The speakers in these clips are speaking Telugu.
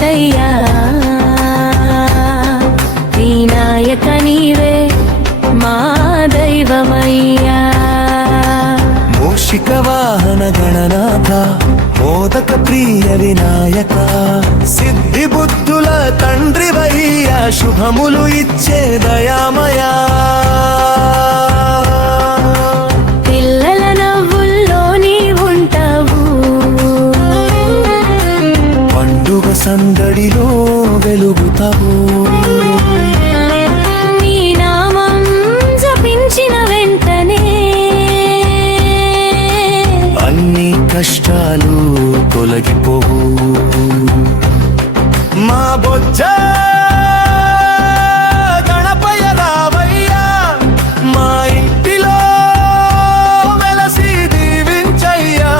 దీవించయ్యా వినాయక నీవే మా దైవమయ్యా మూషిక వాహన గణనాథ మోదక ప్రియ వినాయక సిద్ధి బుద్ధుల తండ్రివయ్యా శుభములు ఇచ్చే దయామయా పిల్లల నవ్వుల్లో నీ ఉంటావు పండుగ సందడిలో వెలుగుతావు నీ నామం జపించిన వెంటనే అన్ని కష్టాలు తొలగిపోవు మా బొజ్జ గణపయ్య రావయ్యా మా ఇంటిలో వెలసి దీవించయ్యా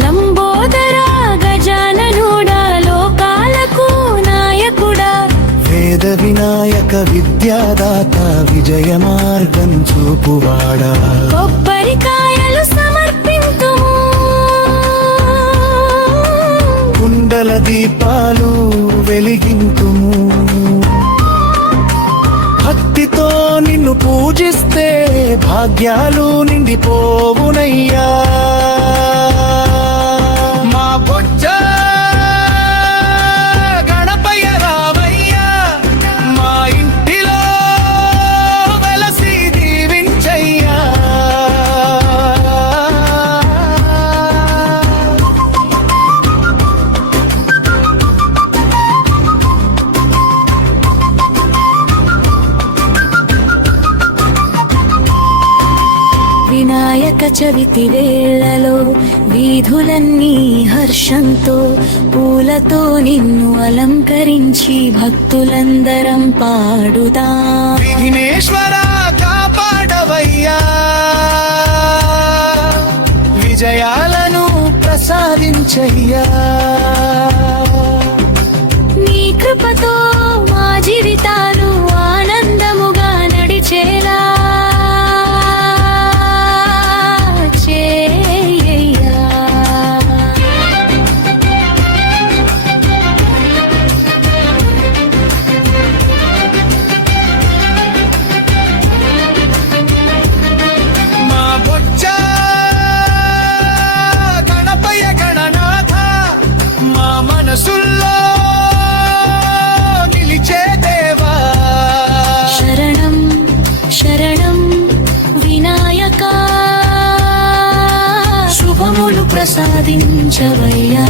లంబోదరా గజాననుడా లోకాలకు నాయకుడా వేద వినాయక విద్యాదాత విజయ మార్గం చూపువాడా కొబ్బరికాయలు సమర్పింతుము కుండల దీపాలు వెలిగింతుము భక్తితో నిన్ను పూజిస్తే భాగ్యాలు నిండిపోవునయ్యా మా బొజ్జ గణపయ్య రావయ్యా మా ఇంటిలో వెలసి దీవించయ్యా వినాయక చవితి వేళలో వీధులన్నీ హర్షంతో పూలతో నిన్ను అలంకరించి భక్తులందరం పాడుదాం విఘ్నేశ్వర కాపాడవయ్యా విజయాలను ప్రసాదించయ్యా నీ కృపతో మా జీవితాలు ఆనందముగా నడిచేలా చేయ్యా మా బొజ్జ గణపయ్య గణనాథ మా మనసుల్లో నిలిచే దేవా శరణం శరణం వినాయక శుభములు ప్రసాదించవయ్యా